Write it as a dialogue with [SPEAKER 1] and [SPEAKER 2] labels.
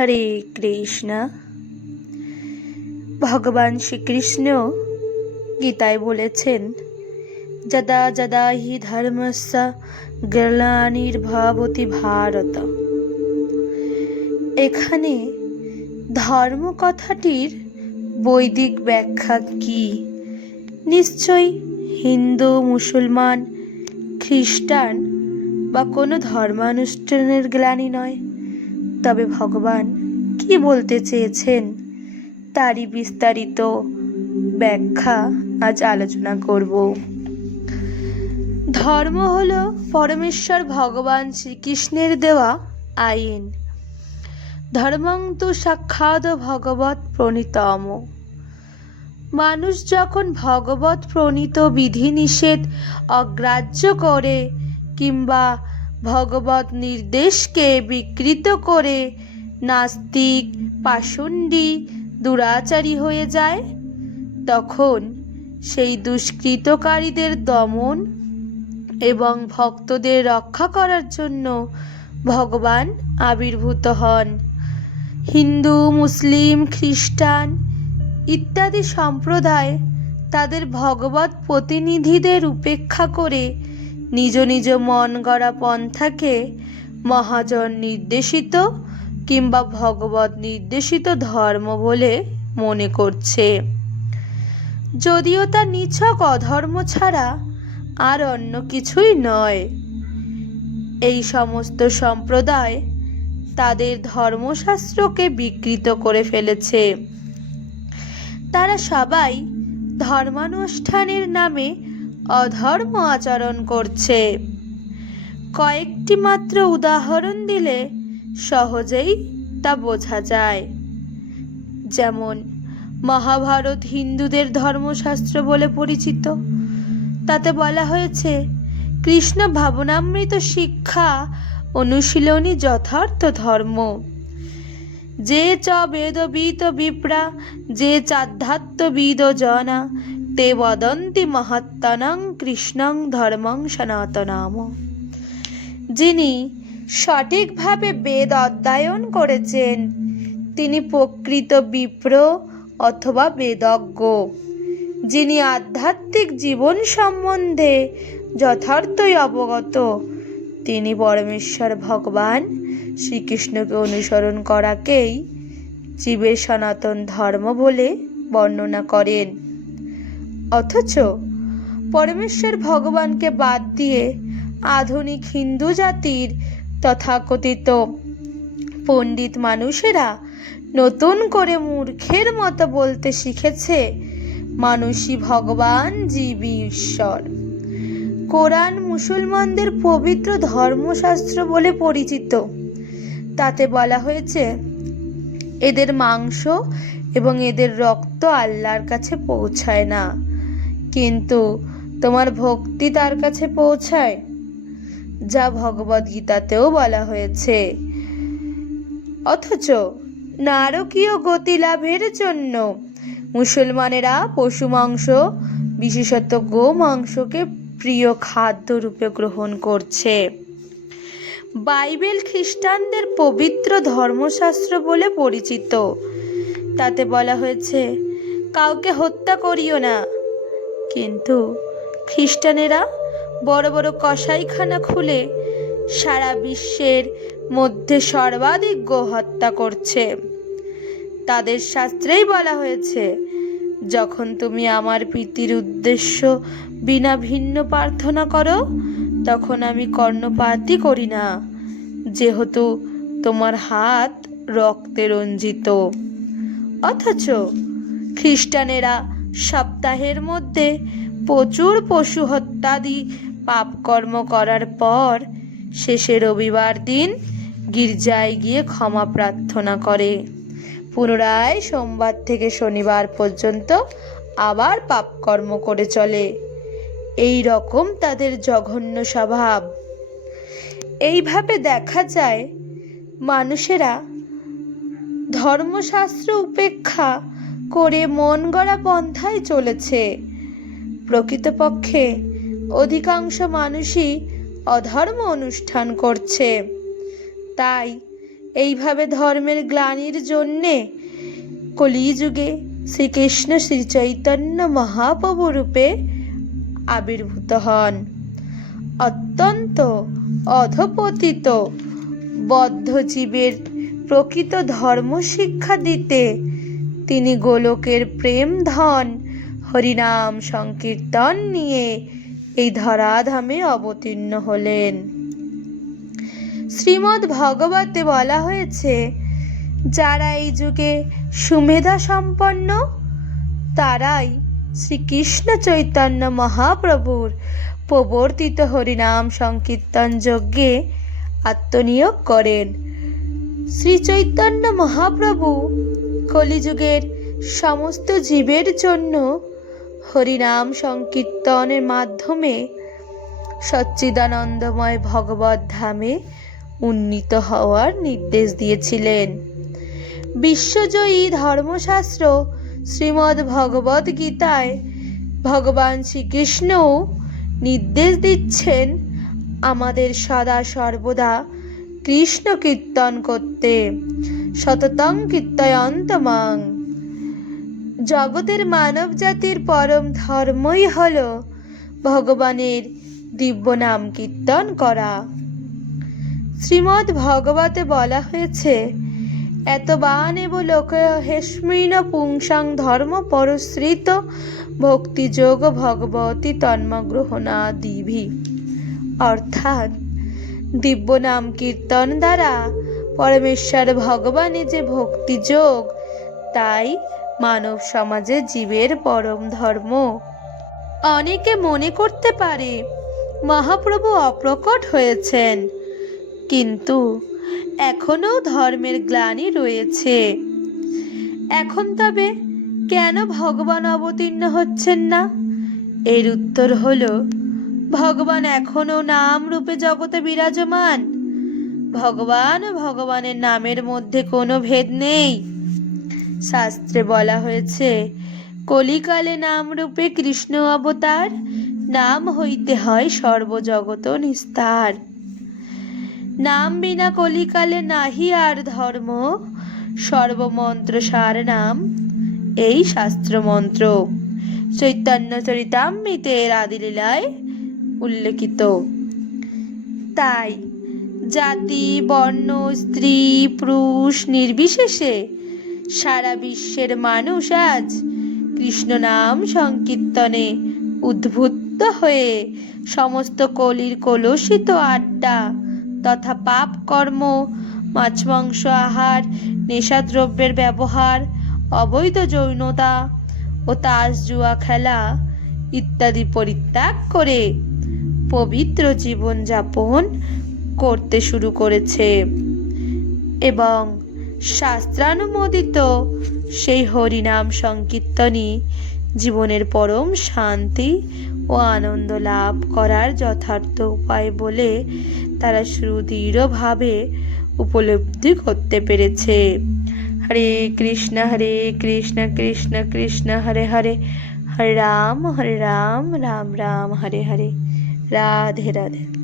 [SPEAKER 1] হরে কৃষ্ণ ভগবান শ্রীকৃষ্ণ গীতায় বলেছেন যদা যদা হি ধর্মস্য গ্লানির্ভবতি ভারত এখানে ধর্ম কথাটির বৈদিক ব্যাখ্যা কি নিশ্চয়ই হিন্দু মুসলমান খ্রিস্টান বা কোনো ধর্মানুষ্ঠানের গ্লানি নয় তবে ভগবান কি বলতে চেয়েছেন তারই বিস্তারিত ব্যাখ্যা আজ আলোচনা করব
[SPEAKER 2] ধর্ম হল পরমেশ্বর ভগবান শ্রীকৃষ্ণের দেওয়া আইন ধর্মং তু সাক্ষাৎ ভগবত প্রণীতম মানুষ যখন ভগবত প্রণীত বিধিনিষেধ অগ্রাহ্য করে কিংবা ভগবত নির্দেশকে বিকৃত করে নাস্তিক পাষণ্ডী দুরাচারী হয়ে যায় তখন সেই দুষ্কৃতকারীদের দমন এবং ভক্তদের রক্ষা করার জন্য ভগবান আবির্ভূত হন হিন্দু মুসলিম খ্রিস্টান ইত্যাদি সম্প্রদায় তাদের ভগবত প্রতিনিধিদের উপেক্ষা করে নিজ নিজ মন গড়া পন্থাকে মহাজন নির্দেশিত কিংবা ভগবত নির্দেশিত ধর্ম বলে মনে করছে যদিও তা নিছক অধর্ম ছাড়া আর অন্য কিছুই নয় এই সমস্ত সম্প্রদায় তাদের ধর্মশাস্ত্রকে বিকৃত করে ফেলেছে তারা সবাই ধর্মানুষ্ঠানের নামে অধর্ম আচরণ করছে কয়েকটি মাত্র উদাহরণ দিলে সহজেই তা বোঝা যায় যেমন মহাভারত হিন্দুদের ধর্মশাস্ত্র বলে পরিচিত তাতে বলা হয়েছে কৃষ্ণ ভাবনামৃত শিক্ষা অনুশীলনী যথার্থ ধর্ম যে চ বেদবিত বিপ্রা যে চাধ্যাত্মবিদ জনা তে বদন্তি মহাত্মানাং কৃষ্ণং ধর্মং সনাতনাম যিনি সঠিকভাবে বেদ অধ্যয়ন করেছেন তিনি প্রকৃত বিপ্র অথবা বেদজ্ঞ যিনি আধ্যাত্মিক জীবন সম্বন্ধে যথার্থই অবগত তিনি পরমেশ্বর ভগবান শ্রীকৃষ্ণকে অনুসরণ করাকেই জীবের সনাতন ধর্ম বলে বর্ণনা করেন অথচ পরমেশ্বর ভগবানকে বাদ দিয়ে আধুনিক হিন্দু জাতির তথাকথিত পণ্ডিত মানুষেরা নতুন করে মূর্খের মতো বলতে শিখেছে মানুষই ভগবান জীবী ঈশ্বর কোরআন মুসলমানদের পবিত্র ধর্মশাস্ত্র বলে পরিচিত তাতে বলা হয়েছে এদের মাংস এবং এদের রক্ত আল্লাহর কাছে পৌঁছায় না কিন্তু তোমার ভক্তি তার কাছে পৌঁছায় যা ভগবদ গীতাতেও বলা হয়েছে অথচ নারকীয় গতি লাভের জন্য মুসলমানেরা পশু মাংস বিশেষত গো মাংসকে প্রিয় খাদ্য রূপে গ্রহণ করছে বাইবেল খ্রিস্টানদের পবিত্র ধর্মশাস্ত্র বলে পরিচিত তাতে বলা হয়েছে কাউকে হত্যা করিও না কিন্তু খ্রিস্টানেরা বড় বড় কসাইখানা খুলে সারা বিশ্বের মধ্যে সর্বাধিক গোহত্যা করছে তাদের শাস্ত্রেই বলা হয়েছে যখন তুমি আমার প্রীতির উদ্দেশ্য বিনা ভিন্ন প্রার্থনা করো তখন আমি কর্ণপাতই করি না যেহেতু তোমার হাত রক্তে রঞ্জিত অথচ খ্রিস্টানেরা সপ্তাহের মধ্যে প্রচুর পশু হত্যাদি পাপকর্ম করার পর শেষে রবিবার দিন গির্জায় গিয়ে ক্ষমা প্রার্থনা করে পুনরায় সোমবার থেকে শনিবার পর্যন্ত আবার পাপকর্ম করে চলে এই রকম তাদের জঘন্য স্বভাব এইভাবে দেখা যায় মানুষেরা ধর্মশাস্ত্র উপেক্ষা করে মন গড়া পন্থায় চলেছে প্রকৃতপক্ষে অধিকাংশ মানুষই অধর্ম অনুষ্ঠান করছে তাই এইভাবে ধর্মের গ্লানির জন্যে কলিযুগে শ্রীকৃষ্ণ শ্রী চৈতন্য মহাপ্রভু রূপে আবির্ভূত হন অত্যন্ত অধপতিত বদ্ধজীবের প্রকৃত ধর্ম শিক্ষা দিতে তিনি গোলকের প্রেম ধন হরিনাম সংকীর্তন নিয়ে এই ধরাধামে অবতীর্ণ হলেন শ্রীমদ্ ভগবতে বলা হয়েছে যারা এই যুগে সুমেধা সম্পন্ন তারাই শ্রীকৃষ্ণ চৈতন্য মহাপ্রভুর প্রবর্তিত হরিনাম সংকীর্তন যজ্ঞে আত্মনিয়োগ করেন শ্রী চৈতন্য মহাপ্রভু কলিযুগের সমস্ত জীবের জন্য হরিনাম সংকীর্তনের মাধ্যমে সচ্চিদানন্দময় ভগবৎ ধামে উন্নীত হওয়ার নির্দেশ দিয়েছিলেন বিশ্বজয়ী ধর্মশাস্ত্র শ্রীমদ্ ভগবত গীতায় ভগবান শ্রীকৃষ্ণও নির্দেশ দিচ্ছেন আমাদের সদা সর্বদা কৃষ্ণ কীর্তন করতে শততং কীর্তয়ন্তমং জগতের মানব জাতির পরম ধর্মই হল ভগবানের দিব্য নাম কীর্তন করা শ্রীমদ ভগবতে বলা হয়েছে এত এব লোক হেসমৃণ পুংসাং ধর্ম পরশ্রিত ভক্তিযোগ ভগবতী তন্মগ্রহণা দিভি অর্থাৎ দিব্য নাম কীর্তন দ্বারা পরমেশ্বর ভগবানের যে ভক্তিযোগ তাই মানব সমাজে জীবের পরম ধর্ম অনেকে মনে করতে পারে মহাপ্রভু অপ্রকট হয়েছেন কিন্তু এখনও ধর্মের গ্লানি রয়েছে এখন তবে কেন ভগবান অবতীর্ণ হচ্ছেন না এর উত্তর হল ভগবান এখনও নাম রূপে জগতে বিরাজমান ভগবান ভগবানের নামের মধ্যে কোনো ভেদ নেই শাস্ত্রে বলা হয়েছে কলিকালে নাম রূপে কৃষ্ণ অবতার নাম হইতে হয় সর্বজগত নিস্তার নাম বিনা কলিকালে নাহি আর ধর্ম সর্বমন্ত্র সার নাম এই শাস্ত্র মন্ত্র চৈতন্য চরিতাম্বিতের আদিলীলায় উল্লেখিত তাই জাতি বর্ণ স্ত্রী পুরুষ নির্বিশেষে সারা বিশ্বের মানুষ আজ কৃষ্ণ নাম সংকীর্তনে উদ্ভুত হয়ে সমস্ত কলির কলসিত আড্ডা তথা পাপ কর্ম মাছ মাংস আহার নেশাদ্রব্যের ব্যবহার অবৈধ যৌনতা ও তাস জুয়া খেলা ইত্যাদি পরিত্যাগ করে পবিত্র জীবনযাপন করতে শুরু করেছে এবং শাস্ত্রানুমোদিত সেই হরিনাম সংকীর্তনই জীবনের পরম শান্তি ও আনন্দ লাভ করার যথার্থ উপায় বলে তারা সুদৃঢ়ভাবে উপলব্ধি করতে পেরেছে হরে কৃষ্ণ হরে কৃষ্ণ কৃষ্ণ কৃষ্ণ হরে হরে হরে রাম হরে রাম রাম রাম হরে হরে রাধে রাধে